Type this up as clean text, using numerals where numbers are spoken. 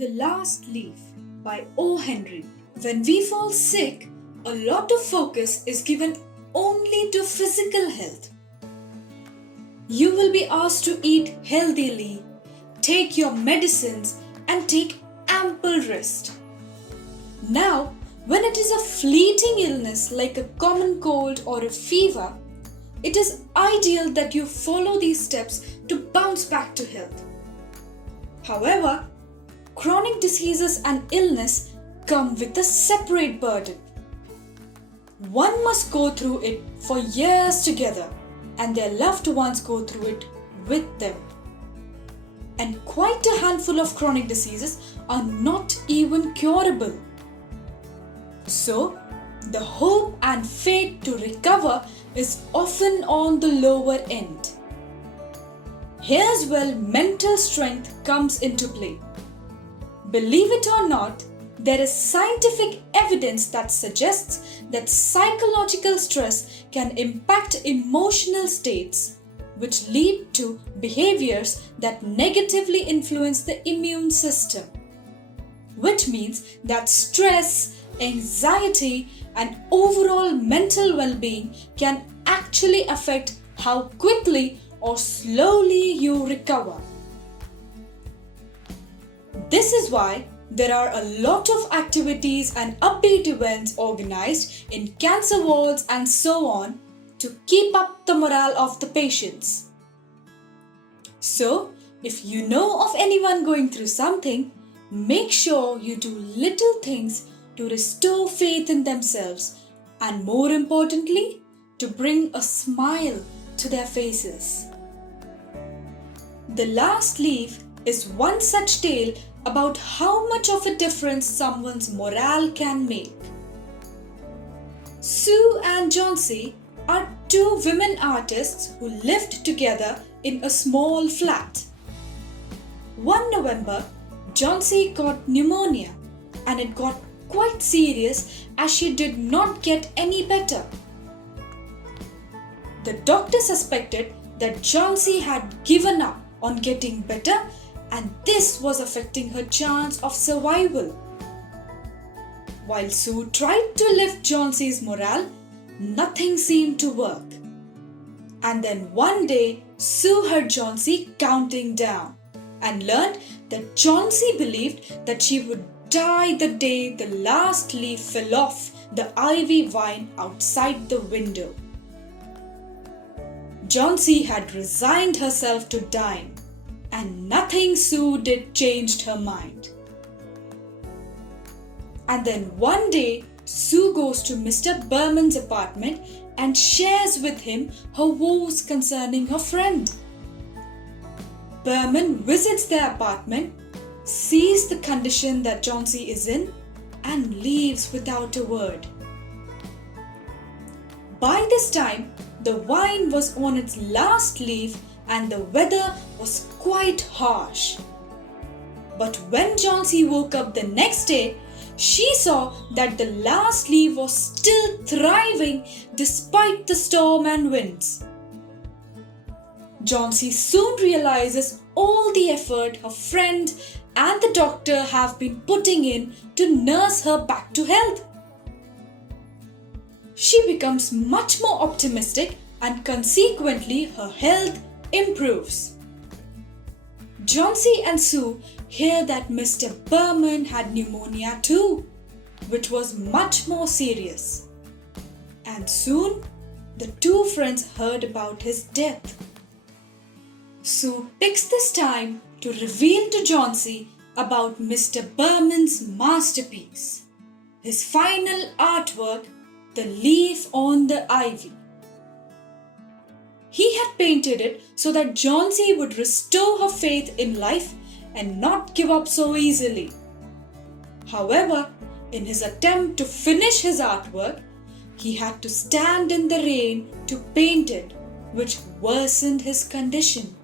The Last Leaf by O. Henry. When we fall sick, a lot of focus is given only to physical health. You will be asked to eat healthily, take your medicines, and take ample rest. Now, when it is a fleeting illness like a common cold or a fever, it is ideal that you follow these steps to bounce back to health. However, chronic diseases and illness come with a separate burden. One must go through it for years together, and their loved ones go through it with them. And quite a handful of chronic diseases are not even curable. So, the hope and faith to recover is often on the lower end. Here's where mental strength comes into play. Believe it or not, there is scientific evidence that suggests that psychological stress can impact emotional states, which lead to behaviors that negatively influence the immune system. Which means that stress, anxiety, and overall mental well-being can actually affect how quickly or slowly you recover. This is why there are a lot of activities and upbeat events organized in cancer wards and so on to keep up the morale of the patients. So, if you know of anyone going through something, make sure you do little things to restore faith in themselves and, more importantly, to bring a smile to their faces. The Last Leaf is one such tale about how much of a difference someone's morale can make. Sue and Johnsy are two women artists who lived together in a small flat. One November, Johnsy got pneumonia, and it got quite serious as she did not get any better. The doctor suspected that Johnsy had given up on getting better, and this was affecting her chance of survival. While Sue tried to lift Johnsy's morale, nothing seemed to work. And then one day, Sue heard Johnsy counting down and learned that Johnsy believed that she would die the day the last leaf fell off the ivy vine outside the window. Johnsy had resigned herself to dying, and nothing Sue did changed her mind. And then one day, Sue goes to Mr. Berman's apartment and shares with him her woes concerning her friend. Berman visits their apartment, sees the condition that Johnsy is in, and leaves without a word. By this time, the vine was on its last leaf and the weather was quite harsh. But when Johnsy woke up the next day, she saw that the last leaf was still thriving despite the storm and winds. Johnsy soon realizes all the effort her friend and the doctor have been putting in to nurse her back to health. She becomes much more optimistic, and consequently her health improves. Johnsy and Sue hear that Mr. Berman had pneumonia too, which was much more serious. And soon, the two friends heard about his death. Sue picks this time to reveal to Johnsy about Mr. Berman's masterpiece, his final artwork, The Leaf on the Ivy. He had painted it so that Johnsy would restore her faith in life and not give up so easily. However, in his attempt to finish his artwork, he had to stand in the rain to paint it, which worsened his condition.